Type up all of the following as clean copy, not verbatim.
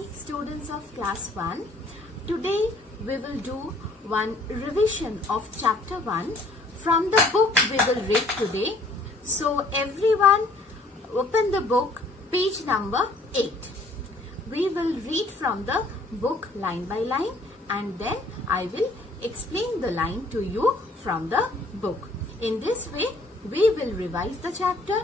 Hi students of class 1. Today we will do one revision of chapter 1 from the book we will read today. So everyone open the book, page number 8. We will read from the book line by line and then I will explain the line to you from the book. In this way we will revise the chapter.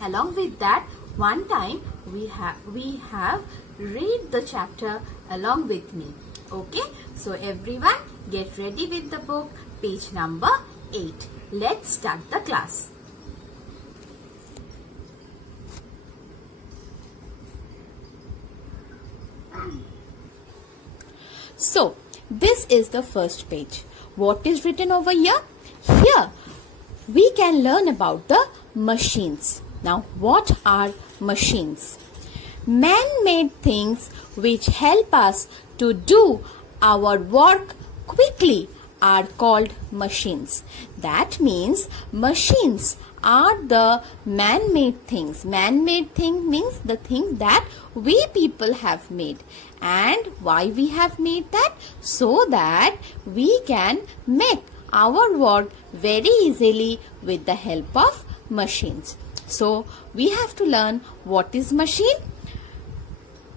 Along with that, one time we have read the chapter along with me. Okay, so everyone get ready with the book, page number 8. Let's start the class. So this is the first page. What is written over here? Here we can learn about the machines. Now, what are machines? Man-made things which help us to do our work quickly are called machines. That means machines are the man-made things. Man-made thing means the thing that we people have made. And why we have made that? So that we can make our work very easily with the help of machines. So, we have to learn what is machine.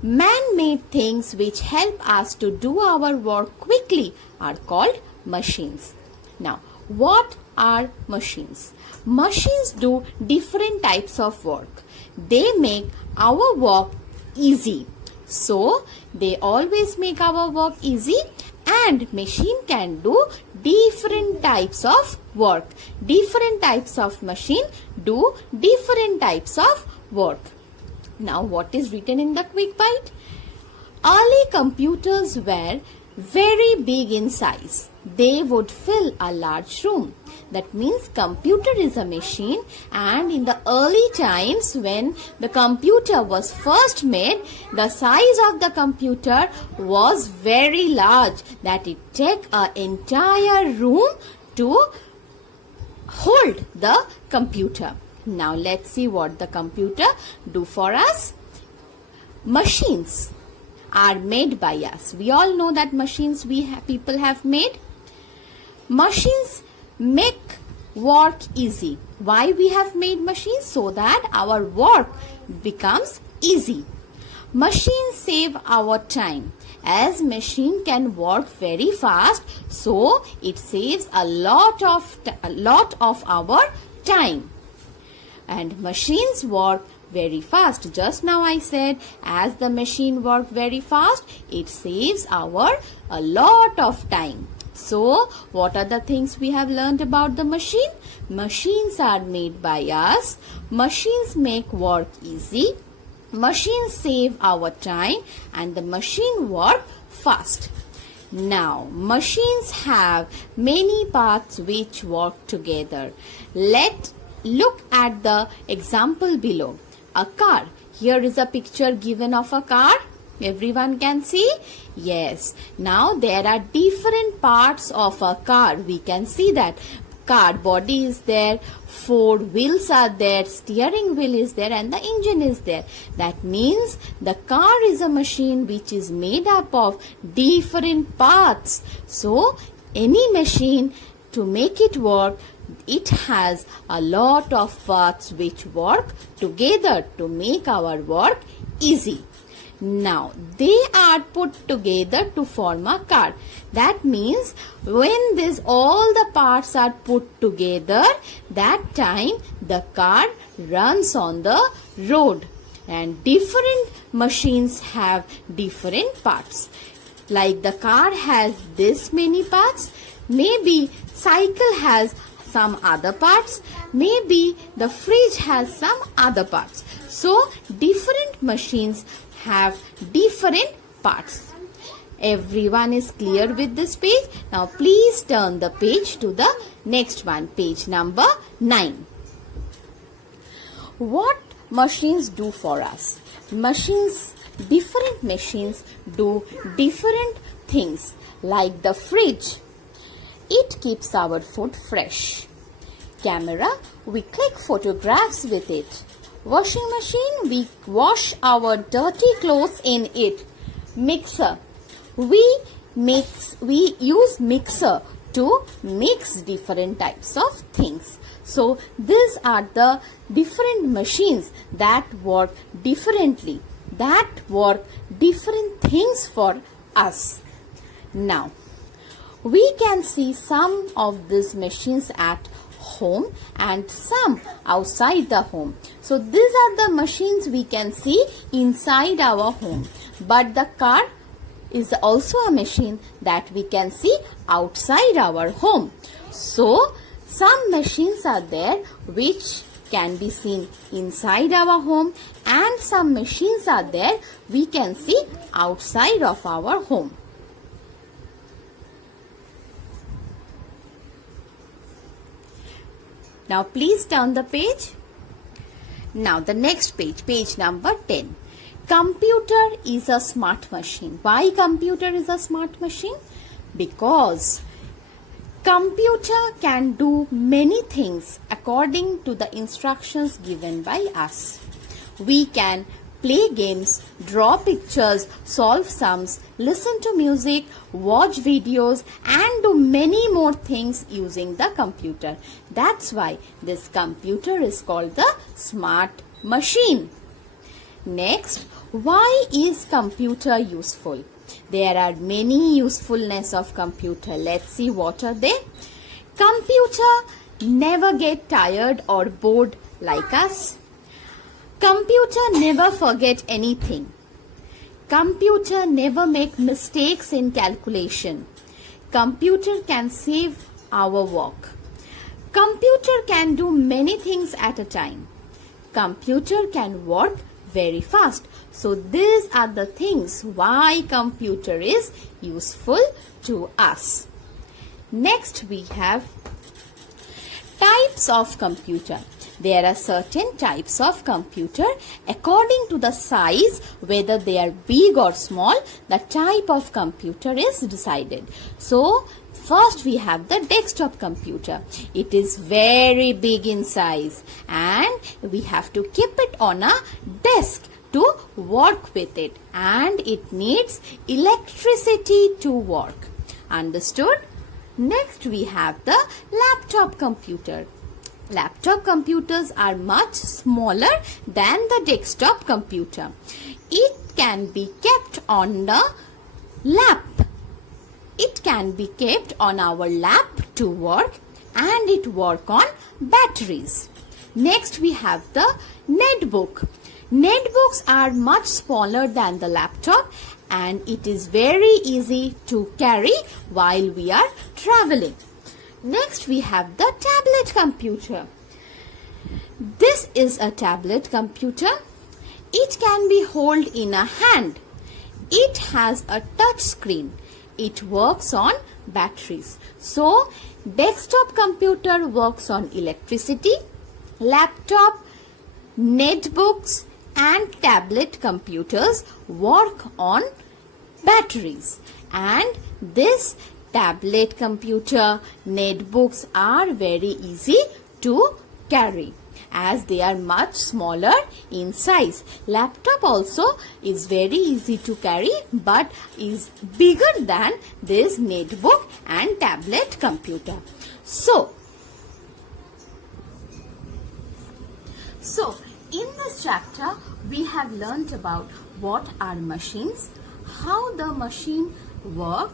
Man-made things which help us to do our work quickly are called machines. Now, what are machines? Machines do different types of work. They make our work easy. So, they always make our work easy, and machine can do different types of work. Different types of machine do different types of work. Now, what is written in the quick bite? Early computers were very big in size. They would fill a large room. That means computer is a machine, and in the early times when the computer was first made, the size of the computer was very large, that it take an entire room to hold the computer. Now let's see what the computer do for us. Machines are made by us. We all know that machines people have made. Machines make work easy. Why we have made machines? So that our work becomes easy. Machines save our time. As machine can work very fast, so it saves a lot of our time. And machines work very fast. Just now I said, as the machine work very fast, it saves a lot of time. So, what are the things we have learned about the machine? Machines are made by us. Machines make work easy. Machines save our time, and the machine work fast. Now, machines have many parts which work together. Let's look at the example below. A car. Here is a picture given of a car. Everyone can see? Yes. Now there are different parts of a car. We can see that. Car body is there, four wheels are there, steering wheel is there, and the engine is there. That means the car is a machine which is made up of different parts. So any machine, to make it work, it has a lot of parts which work together to make our work easy. Now, they are put together to form a car. That means when all the parts are put together, that time the car runs on the road. And different machines have different parts. Like the car has this many parts, maybe cycle has some other parts, maybe the fridge has some other parts. So, different machines have different parts. Everyone is clear with this page? Now please turn the page to the next one, page number 9. What machines do for us? Different machines do different things. Like the fridge, it keeps our food fresh. Camera, we click photographs with it. Washing machine, we wash our dirty clothes in it. Mixer. We use mixer to mix different types of things. So these are the different machines that work differently, that work different things for us. Now, we can see some of these machines at home and some outside the home. So these are the machines we can see inside our home. But the car is also a machine that we can see outside our home. So some machines are there which can be seen inside our home, and some machines are there we can see outside of our home. Now please turn the page. Now the next page, page number 10. Computer is a smart machine. Why computer is a smart machine? Because computer can do many things according to the instructions given by us. We can play games, draw pictures, solve sums, listen to music, watch videos, and do many more things using the computer. That's why this computer is called the smart machine. Next, why is computer useful? There are many usefulness of computer. Let's see what are they. Computer never get tired or bored like us. Computer never forget anything. Computer never make mistakes in calculation. Computer can save our work. Computer can do many things at a time. Computer can work very fast. So these are the things why computer is useful to us. Next we have types of computer. There are certain types of computer. According to the size, whether they are big or small, the type of computer is decided. So first we have the desktop computer. It is very big in size and we have to keep it on a desk to work with it, and it needs electricity to work. Understood? Next we have the laptop computer. Laptop computers are much smaller than the desktop computer. It can be kept on the lap. It can be kept on our lap to work, and it work on batteries. Next we have the netbook. Netbooks are much smaller than the laptop, and it is very easy to carry while we are traveling. Next we have the tablet computer. This is a tablet computer. It can be held in a hand. It has a touch screen. It works on batteries. So desktop computer works on electricity. Laptop, netbooks and tablet computers work on batteries. And this tablet computer, netbooks are very easy to carry as they are much smaller in size. Laptop also is very easy to carry but is bigger than this netbook and tablet computer. So in this chapter we have learnt about what are machines, how the machine work,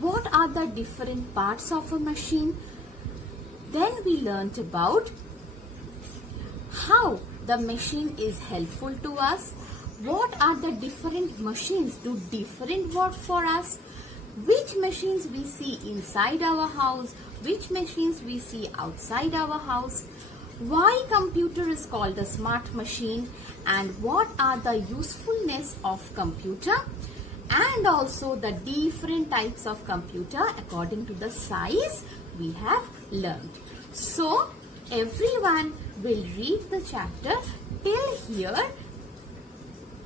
what are the different parts of a machine. Then we learnt about how the machine is helpful to us, what are the different machines do different work for us, which machines we see inside our house, which machines we see outside our house, why computer is called a smart machine, and what are the usefulness of computer, and also the different types of computer according to the size we have learned. So everyone will read the chapter till here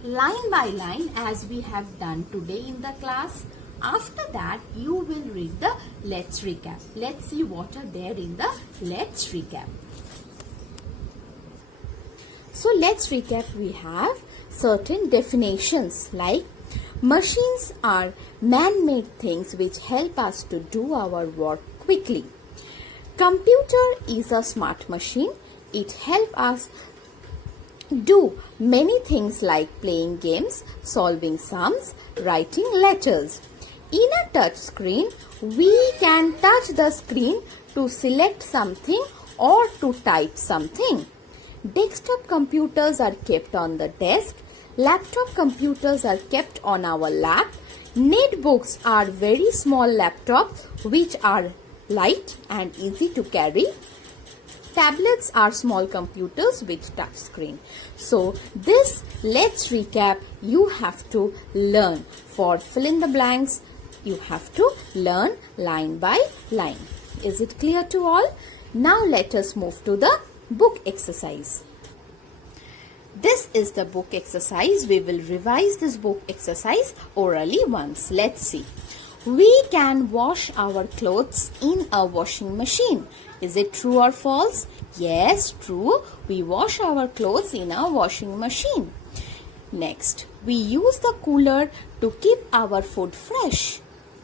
line by line as we have done today in the class. After that you will read the let's recap. Let's see what are there in the let's recap. So let's recap. We have certain definitions like Machines are man-made things which help us to do our work quickly. Computer is a smart machine. It helps us do many things like playing games, solving sums, writing letters. In a touch screen, we can touch the screen to select something or to type something. Desktop computers are kept on the desk. Laptop computers are kept on our lap. Netbooks are very small laptops which are light and easy to carry. Tablets are small computers with touch screen. So let's recap. You have to learn. For fill in the blanks, you have to learn line by line. Is it clear to all? Now let us move to the book exercise. This is the book exercise. We will revise this book exercise orally once. Let's see. We can wash our clothes in a washing machine. Is it true or false? Yes, true. We wash our clothes in a washing machine. Next, we use the cooler to keep our food fresh.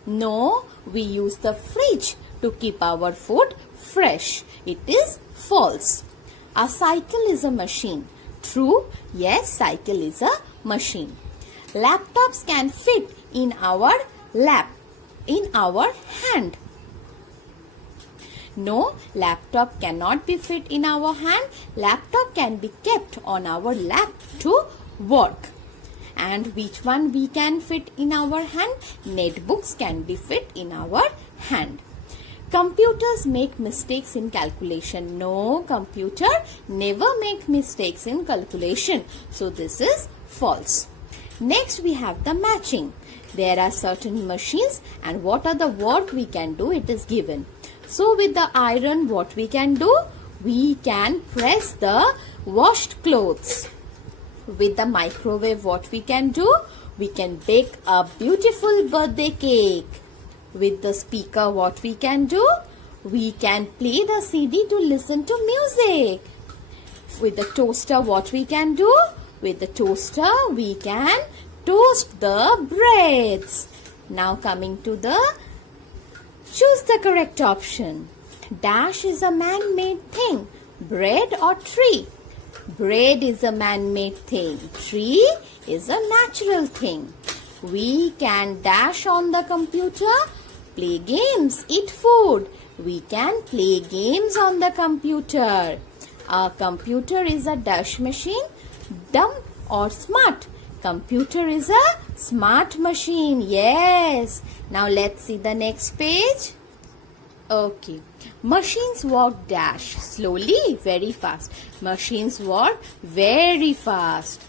No, we use the fridge to keep our food fresh. It is false. A cycle is a machine. True? Yes, cycle is a machine. Laptops can fit in our lap, in our hand. No, laptop cannot be fit in our hand. Laptop can be kept on our lap to work. And which one we can fit in our hand? Netbooks can be fit in our hand. Computers make mistakes in calculation. No, computer never make mistakes in calculation. So this is false. Next we have the matching. There are certain machines and what are the work we can do? It is given. So with the iron, what we can do? We can press the washed clothes. With the microwave, what we can do? We can bake a beautiful birthday cake. With the speaker, what we can do? We can play the CD to listen to music. With the toaster, what we can do? With the toaster, we can toast the breads. Now coming to the choose the correct option. Dash is a man-made thing. Bread or tree? Bread is a man-made thing. Tree is a natural thing. We can dash on the computer, play games, eat food. We can play games on the computer. A computer is a dash machine. Dumb or smart? Computer is a smart machine. Yes. Now let's see the next page. Okay. Machines work dash slowly, very fast. Machines work very fast.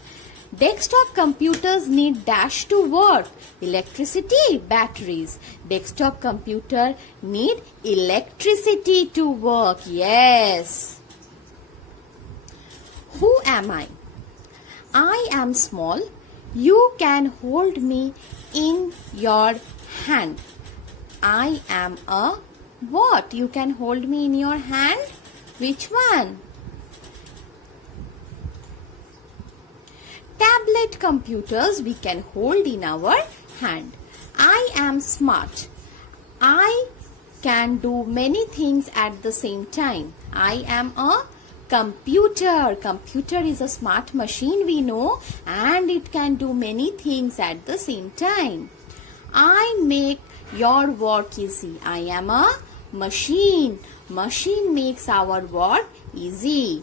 Desktop computers need dash to work. Electricity, batteries. Desktop computer need electricity to work. Yes. Who am I? I am small. You can hold me in your hand. I am a what? You can hold me in your hand? Which one? Tablet computers we can hold in our hand. I am smart. I can do many things at the same time. I am a computer. Computer is a smart machine we know and it can do many things at the same time. I make your work easy. I am a machine. Machine makes our work easy.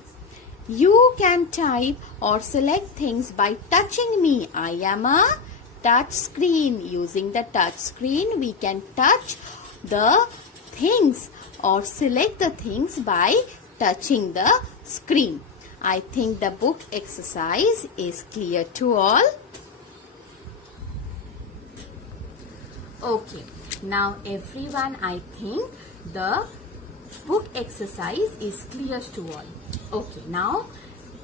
You can type or select things by touching me. I am a touch screen. Using the touch screen, we can touch the things or select the things by touching the screen. I think the book exercise is clear to all. Okay, now everyone, I think the book exercise is clear to all. Okay, now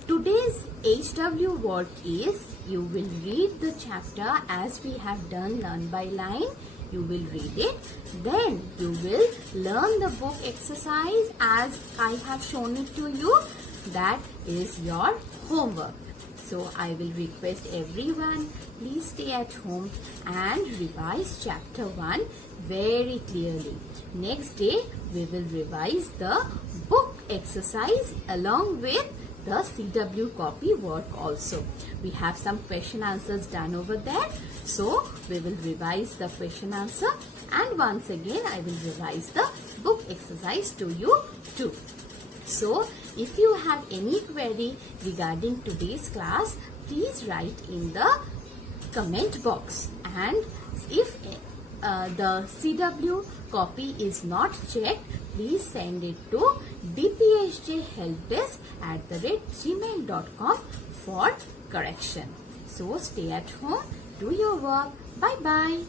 today's HW work is you will read the chapter as we have done line by line. You will read it. Then you will learn the book exercise as I have shown it to you. That is your homework. So I will request everyone, please stay at home and revise chapter 1 very clearly. Next day we will revise the book exercise along with the CW copy work also. We have some question answers done over there. So we will revise the question answer, and once again I will revise the book exercise to you too. So if you have any query regarding today's class, please write in the comment box, and if the CW copy is not checked, please send it to dpsjhelpdesk@gmail.com for correction. So stay at home, do your work. Bye bye.